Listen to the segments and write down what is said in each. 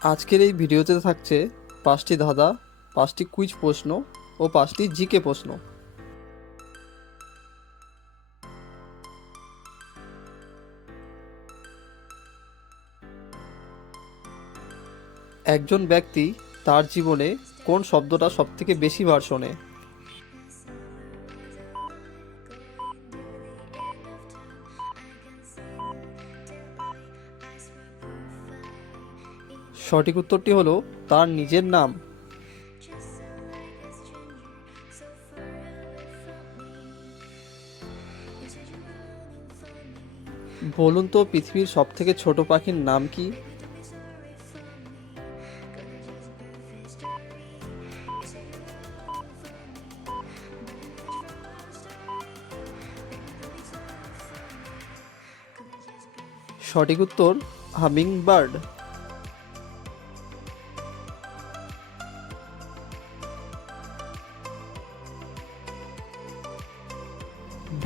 আজকের এই ভিডিওতে থাকছে 5টি ধাঁধা, 5টি কুইজ প্রশ্ন ও 5টি জিকে প্রশ্ন। একজন ব্যক্তি তার জীবনে কোন শব্দটা সবথেকে বেশি বার শোনে? সঠিক উত্তরটি হলো তার নিজের নাম। বলুন তো পৃথিবীর সবথেকে ছোট পাখির নাম কি? সঠিক উত্তর হামিং বার্ড।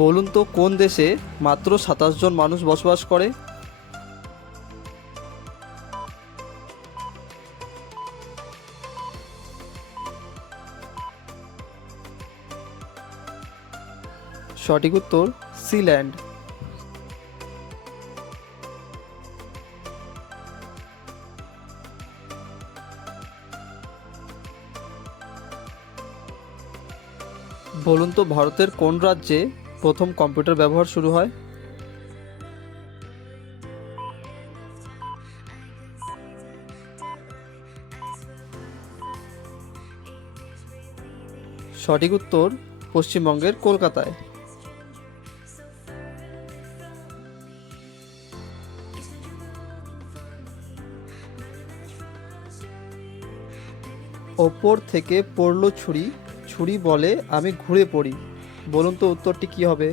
বলুন তো কোন দেশে মাত্র 27 জন মানুষ বসবাস করে? সঠিক উত্তর সিল্যান্ড। বলুন তো ভারতের কোন রাজ্যে প্রথম কম্পিউটার ব্যবহার শুরু হয়? সঠিক উত্তর পশ্চিমবঙ্গের কলকাতায়। ওপর থেকে পড়লো ছুরি, ছুরি বলে আমি ঘুরে পড়ি। বলুন তো উত্তরটি কি হবে?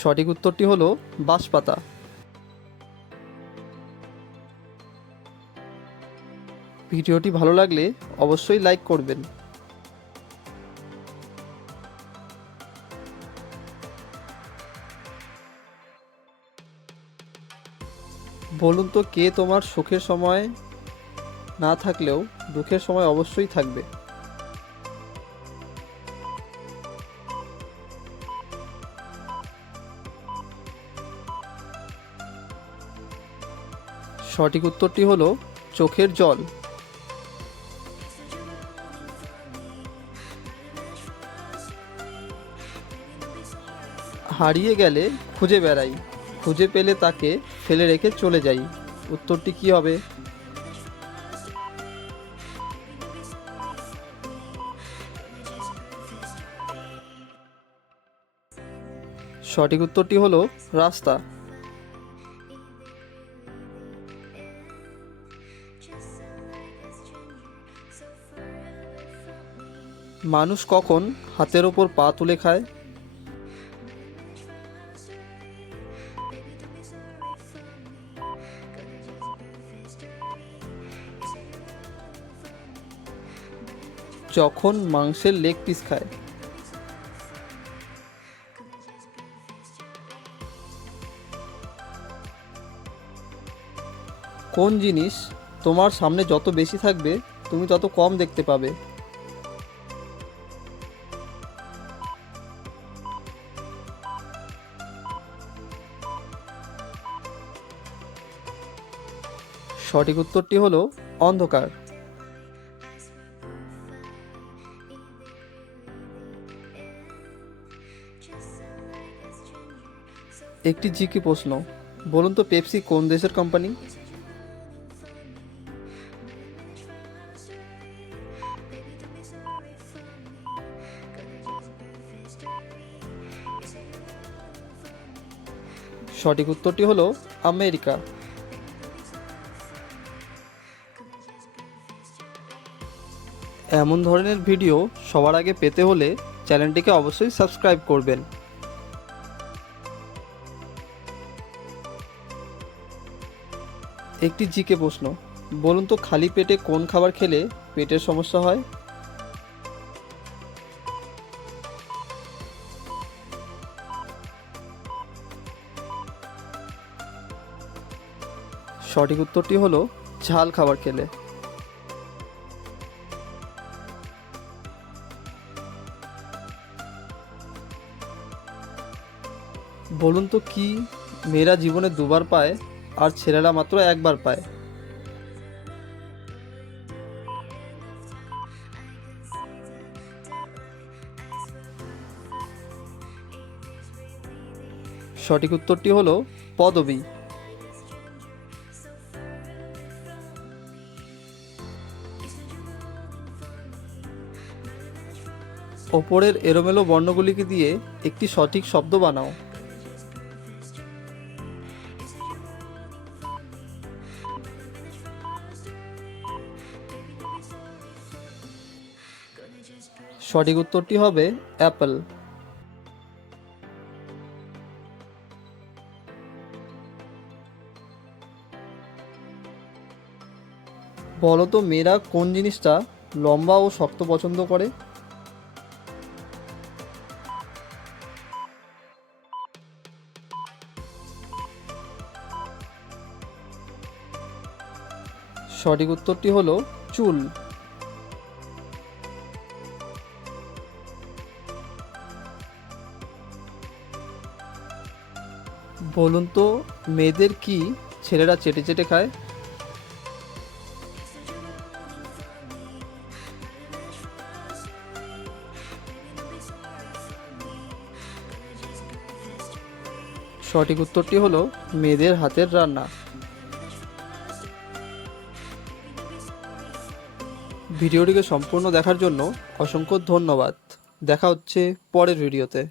সঠিক উত্তরটি হলো বাঁশপাতা। ভিডিওটি ভালো লাগলে অবশ্যই লাইক করবেন। বলুন তো কে তোমার সুখের সময় না থাকলেও দুঃখের সময় অবশ্যই থাকবে? সঠিক উত্তরটি হলো চোখের জল। হারিয়ে গেলে খুঁজে বেড়াই, খুঁজে পেলে তাকে ফেলে রেখে চলে যাই। উত্তরটি কি হবে? সঠিক উত্তরটি হলো রাস্তা। মানুষ কখন হাতের ওপর পা তুলে খায়? যখন মাংসের লেগ পিস খায়। কোন জিনিস তোমার সামনে যত বেশি থাকবে তুমি তত কম দেখতে পাবে? সঠিক উত্তরটি হলো অন্ধকার। একটি জিকে প্রশ্ন, বলুন তো পেপসি কোন দেশের কোম্পানি? সঠিক উত্তরটি হলো আমেরিকা। এমন ধরনের ভিডিও সবার আগে পেতে হলে চ্যানেলটিকে অবশ্যই সাবস্ক্রাইব করবেন। একটি জিকে প্রশ্ন, বলুন তো খালি পেটে কোন খাবার খেলে পেটের সমস্যা হয়? সঠিক উত্তরটি হলো ঝাল খাবার খেলে। বলুন তো কি মেয়েরা জীবনে দুবার পায় আর ছেলেরা মাত্র একবার পায়? সঠিক উত্তরটি হলো পদবী। ওপরের এলোমেলো বর্ণগুলিকে দিয়ে একটি সঠিক শব্দ বানাও। সঠিক উত্তরটি হবে অ্যাপল। বলো তো মেয়েরা কোন জিনিসটা লম্বা ও শক্ত পছন্দ করে? সঠিক উত্তরটি হলো চুল। বলুন তো মেয়েদের কি ছেলেরা চেটে চেটে খায়? সঠিক উত্তরটি হলো মেয়েদের হাতের রান্না। ভিডিওটিকে সম্পূর্ণ দেখার জন্য অসংখ্য ধন্যবাদ। দেখা হচ্ছে পরের ভিডিওতে।